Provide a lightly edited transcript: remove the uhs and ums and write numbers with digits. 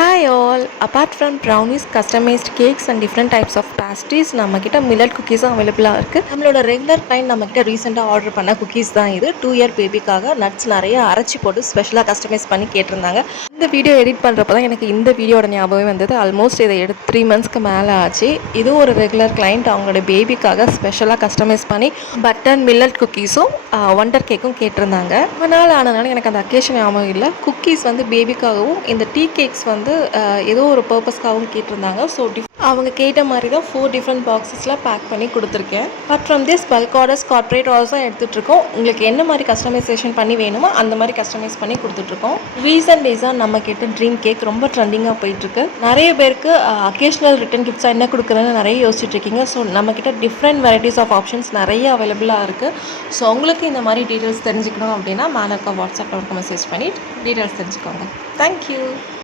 Hi all! Apart from brownies, customized cakes and different types of pastries, நம்மக்கிட்ட millet குக்கீஸும் அவைலபிளாக இருக்குது. நம்மளோட regular client நம்மக்கிட்ட ரீசெண்டாக ஆர்டர் பண்ண குக்கீஸ் தான் இது. 2 இயர் பேபிக்காக நட்ஸ் நிறைய அரைச்சி போட்டு ஸ்பெஷலாக கஸ்டமைஸ் பண்ணி கேட்டிருந்தாங்க. இந்த வீடியோ எடிட் பண்ணுறப்ப தான் எனக்கு இந்த வீடியோட ஞாபகம் வந்தது. ஆல்மோஸ்ட் இதை எடுத்து 3 மந்த்ஸ்க்கு மேலே ஆச்சு. இது ஒரு ரெகுலர் கிளைண்ட் அவங்களோட பேபிக்காக ஸ்பெஷலாக கஸ்டமைஸ் பண்ணி பட்டர் மில்லட் குக்கீஸும் ஒண்டர் கேக்கும் கேட்டிருந்தாங்க. ரொம்ப நாள் ஆனதுனால எனக்கு அந்த அக்கேஷன் ஞாபகம் இல்லை. குக்கீஸ் வந்து பேபிக்காகவும் இந்த டீ கேக்ஸ் வந்து ஏதோ ஒரு பர்பஸ்க்காகவும் கேட்டிருந்தாங்க. ஸோ அவங்க கேட்ட மாதிரி தான் 4 டிஃப்ரெண்ட் பாக்ஸஸில் பேக் பண்ணி கொடுத்துருக்கேன். But from this bulk orders, corporate orders தான் எடுத்துகிட்ருக்கோம். உங்களுக்கு என்ன மாதிரி கஸ்டமைசேஷன் பண்ணி வேணுமோ அந்த மாதிரி கஸ்டமைஸ் பண்ணி கொடுத்துட்ருக்கோம். ரீசன்ட் டேஸாக நம்ம கேட்ட ட்ரீம் கேக் ரொம்ப ட்ரெண்டிங்காக போயிட்டுருக்கு. நிறைய பேருக்கு அக்கேஷனல் ரிட்டன் கிஃப்ட்ஸாக என்ன கொடுக்குறதுன்னு நிறைய யோசிச்சுட்ருக்கீங்க. ஸோ நம்மக்கிட்ட டிஃப்ரெண்ட் வெரைட்டிஸ் ஆஃப் ஆப்ஷன்ஸ் நிறைய அவைலபிளாக இருக்குது. ஸோ உங்களுக்கு இந்த மாதிரி டீட்டெயில்ஸ் தெரிஞ்சுக்கணும் அப்படின்னா மேலே இருக்க வாட்ஸ்அப் நம்பருக்கு மெசேஜ் பண்ணி டீட்டெயில்ஸ் தெரிஞ்சுக்கோங்க. தேங்க்யூ.